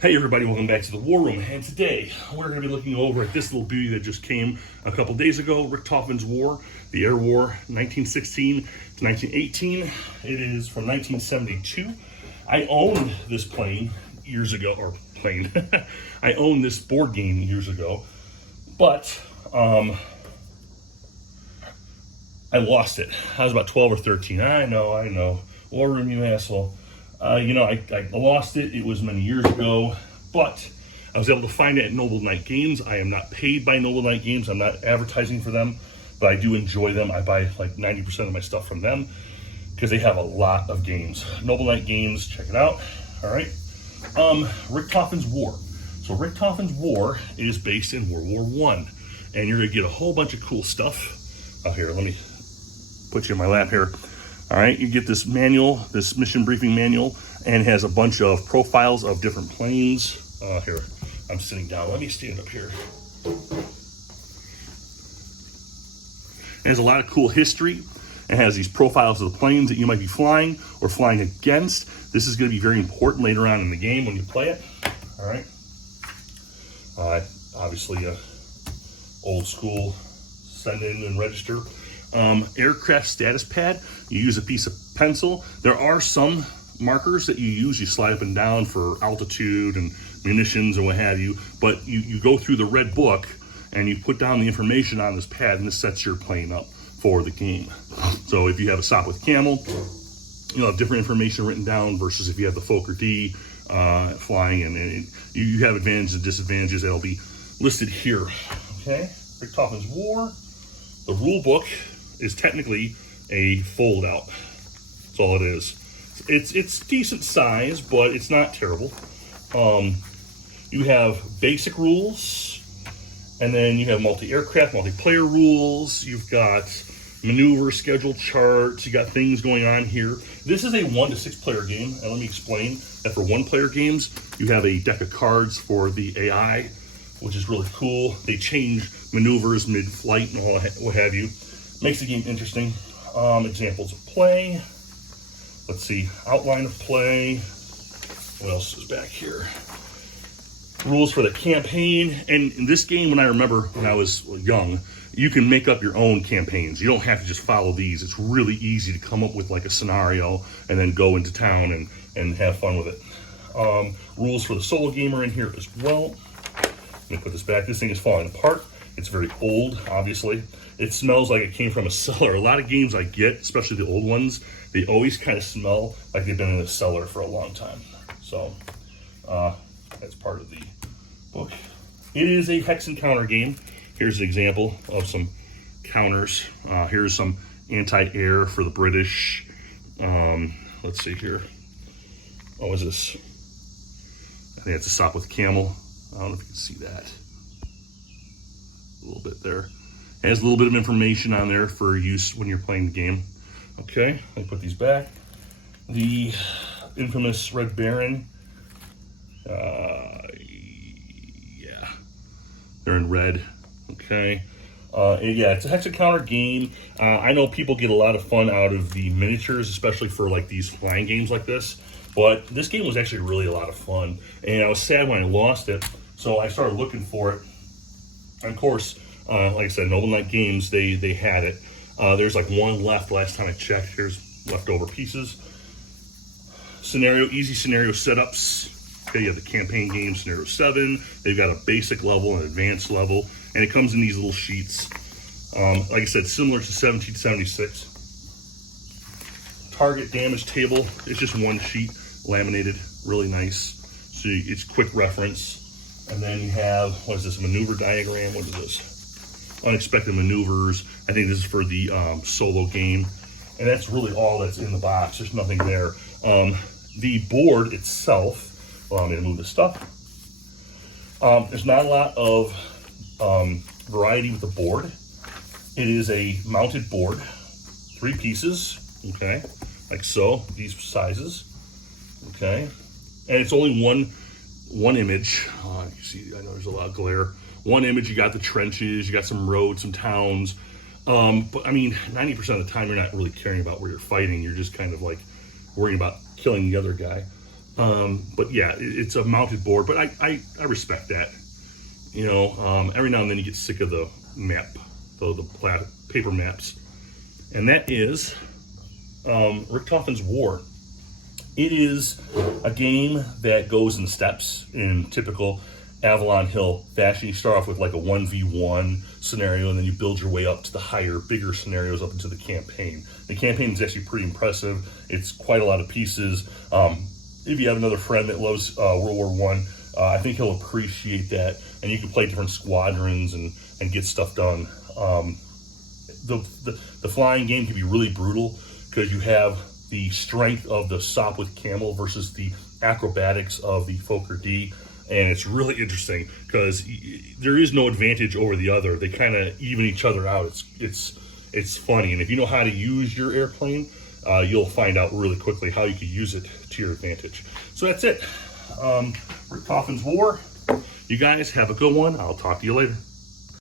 Hey everybody, welcome back to the War Room, and today we're going to be looking over at this little beauty that just came a couple days ago, Richthofen's War, the Air War, 1916 to 1918. It is from 1972. I owned this plane years ago, or plane, I owned this board game years ago, but I lost it. I was about 12 or 13. I know, War Room, you asshole. I lost it. It was many years ago, but I was able to find it at Noble Knight Games. I am not paid by Noble Knight Games. I'm not advertising for them, but I do enjoy them. I buy like 90% of my stuff from them because they have a lot of games. Noble Knight Games, check it out. All right. Richthofen's War. So Richthofen's War is based in World War I, and you're gonna get a whole bunch of cool stuff. Here, let me put you in my lap here. All right, you get this manual, this mission briefing manual, and it has a bunch of profiles of different planes. Here, I'm sitting down. Let me stand up here. It has a lot of cool history. It has these profiles of the planes that you might be flying or flying against. This is going to be very important later on in the game when you play it. All right. Obviously, old school, send in and register. Aircraft status pad, you use a piece of pencil. There are some markers that you use, you slide up and down for altitude and munitions and what have you, but you go through the red book and you put down the information on this pad, and this sets your plane up for the game. So if you have a Sopwith Camel, you'll have different information written down versus if you have the Fokker D flying, and you have advantages and disadvantages that'll be listed here. Okay, Richthofen's War. The rule book is technically a fold out. That's all it is. It's decent size, but it's not terrible. You have basic rules, and then you have multi-aircraft, multiplayer rules. You've got maneuver schedule charts. You got things going on here. This is a 1 to 6 player game, and let me explain that for 1 player games, you have a deck of cards for the AI, which is really cool. They change maneuvers mid-flight and all what have you. Makes the game interesting. Examples of play. Let's see, outline of play. What else is back here? Rules for the campaign. And in this game, when I remember when I was young, you can make up your own campaigns. You don't have to just follow these. It's really easy to come up with like a scenario and then go into town and have fun with it. Rules for the solo gamer in here as well. Let me put this back. This thing is falling apart. It's very old, obviously. It smells like it came from a cellar. A lot of games I get, especially the old ones, they always kind of smell like they've been in a cellar for a long time. So that's part of the book. It is a hex and counter game. Here's an example of some counters. Here's some anti-air for the British. Let's see here. What was this? I think it's a Sopwith Camel. I don't know if you can see that. A little bit there. It has a little bit of information on there for use when you're playing the game. Okay, let me put these back. The infamous Red Baron. Yeah, they're in red. Okay. Yeah, it's a hex and counter game. I know people get a lot of fun out of the miniatures, especially for like these flying games like this. But this game was actually really a lot of fun. And I was sad when I lost it. So I started looking for it. And of course, like I said, Noble Knight Games, they had it. There's like one left last time I checked. Here's leftover pieces. Easy scenario setups. Okay, you have the campaign game, Scenario 7. They've got a basic level, an advanced level, and it comes in these little sheets. Like I said, similar to 1776. Target damage table. It's just one sheet, laminated, really nice. So it's quick reference. And then you have, what is this, maneuver diagram? What is this? Unexpected maneuvers. I think this is for the solo game. And that's really all that's in the box. There's nothing there. The board itself, allow me to move this stuff. There's not a lot of variety with the board. It is a mounted board, 3 pieces, okay, like so, these sizes, okay. And it's only one image. You see, I know there's a lot of glare. One image, you got the trenches, you got some roads, some towns. But I mean, 90% of the time, you're not really caring about where you're fighting. You're just kind of like worrying about killing the other guy. But yeah, it's a mounted board, but I respect that. You know, every now and then you get sick of the map, the paper maps. And that is Richthofen's War. It is a game that goes in steps in typical Avalon Hill fashion. You start off with like a 1v1 scenario, and then you build your way up to the higher, bigger scenarios up into the campaign. The campaign is actually pretty impressive. It's quite a lot of pieces. If you have another friend that loves World War I think he'll appreciate that. And you can play different squadrons and get stuff done. The flying game can be really brutal because you have the strength of the Sopwith Camel versus the acrobatics of the Fokker D. And it's really interesting because there is no advantage over the other. They kind of even each other out. It's funny. And if you know how to use your airplane, you'll find out really quickly how you can use it to your advantage. So that's it. Richthofen's War. You guys have a good one. I'll talk to you later.